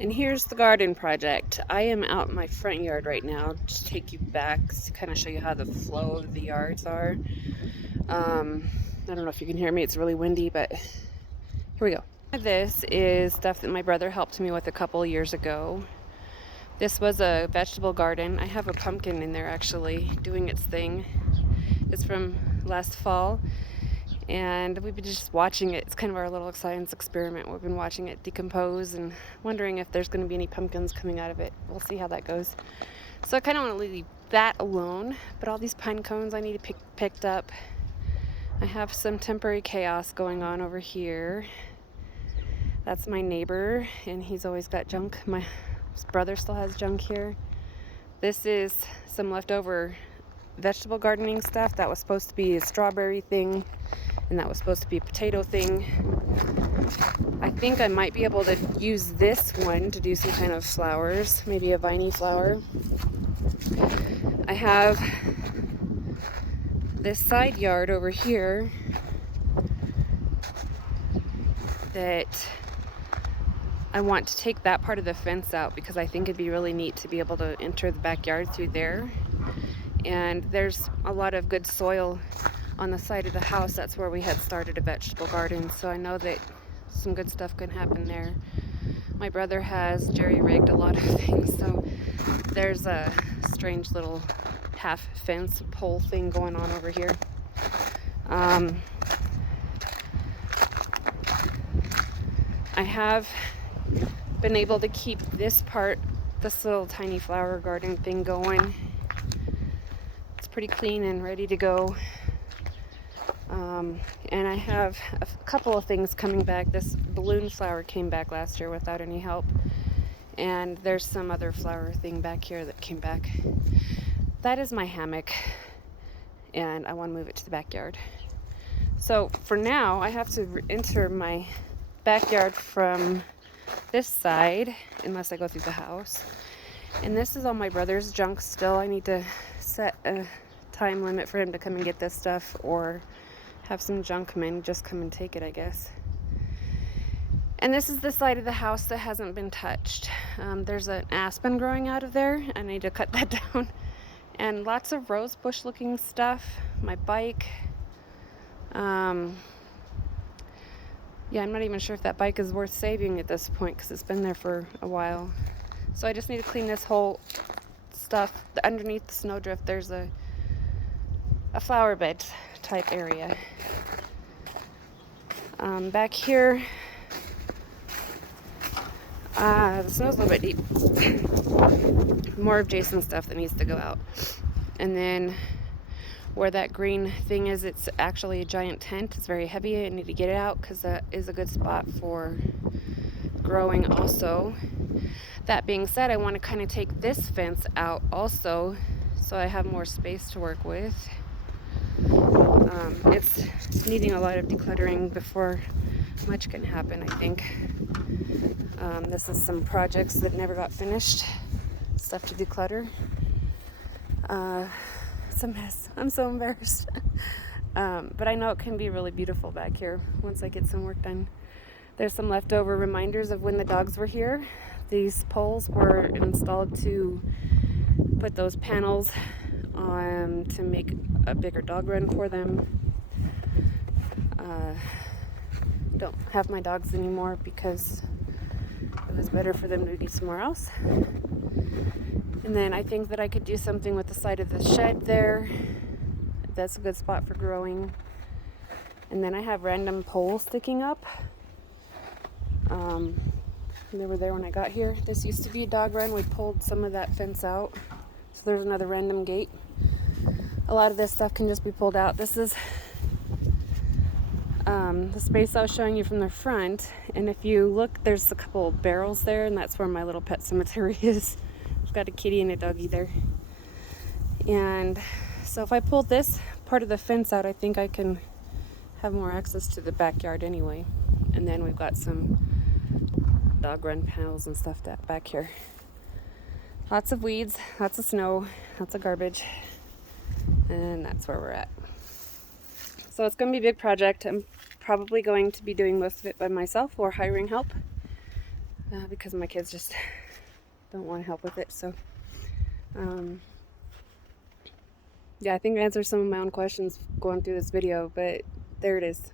And here's the garden project. I am out in my front yard right now to take you back to kind of show you how the flow of the yards are. I don't know if you can hear me, it's really windy, but here we go. This is stuff that my brother helped me with a couple years ago. This was a vegetable garden. I have a pumpkin in there actually doing its thing. It's from last fall. And we've been just watching it. It's kind of our little science experiment. We've been watching it decompose and wondering if there's going to be any pumpkins coming out of it. We'll see how that goes. So I kind of want to leave that alone, but all these pine cones I need to picked up. I have some temporary chaos going on over here. That's my neighbor, and he's always got junk. My brother still has junk here. This is some leftover vegetable gardening stuff. That was supposed to be a strawberry thing, and that was supposed to be a potato thing. I think I might be able to use this one to do some kind of flowers, maybe a viney flower. I have this side yard over here that I want to take that part of the fence out because I think it'd be really neat to be able to enter the backyard through there. And there's a lot of good soil on the side of the house. That's where we had started a vegetable garden, so I know that some good stuff can happen there. My brother has jerry-rigged a lot of things, so there's a strange little half fence pole thing going on over here. I have been able to keep this little tiny flower garden thing going. It's pretty clean and ready to go. And I have a couple of things coming back. This balloon flower came back last year without any help. And there's some other flower thing back here that came back. That is my hammock. And I want to move it to the backyard. So for now, I have to enter my backyard from this side, unless I go through the house. And this is all my brother's junk still. I need to set a time limit for him to come and get this stuff, or have some junk men just come and take it, I guess. And this is the side of the house that hasn't been touched. There's an aspen growing out of there. I need to cut that down. And lots of rose bush looking stuff. My bike. Yeah, I'm not even sure if that bike is worth saving at this point because it's been there for a while. So I just need to clean this whole stuff. Underneath the snowdrift, there's a flower bed type area. Back here, the snow's a little bit deep. More of Jason's stuff that needs to go out. And then where that green thing is, it's actually a giant tent. It's very heavy. I need to get it out because that is a good spot for growing also. That being said, I want to kind of take this fence out also so I have more space to work with. It's needing a lot of decluttering before much can happen, I think. This is some projects that never got finished. Stuff to declutter. It's a mess. I'm so embarrassed. But I know it can be really beautiful back here once I get some work done. There's some leftover reminders of when the dogs were here. These poles were installed to put those panels on to make a bigger dog run for them. Don't have my dogs anymore because it was better for them to be somewhere else. And then I think that I could do something with the side of the shed there. That's a good spot for growing. And then I have random poles sticking up. They were there when I got here. This used to be a dog run. We pulled some of that fence out. So there's another random gate. A lot of this stuff can just be pulled out. This is the space I was showing you from the front. And if you look, there's a couple of barrels there, and that's where my little pet cemetery is. I've got a kitty and a doggy there. And so if I pull this part of the fence out, I think I can have more access to the backyard anyway. And then we've got some dog run panels and stuff back here. Lots of weeds, lots of snow, lots of garbage. And that's where we're at. So it's going to be a big project. I'm probably going to be doing most of it by myself or hiring help. because my kids just don't want to help with it. So, yeah, I think I answered some of my own questions going through this video, but there it is.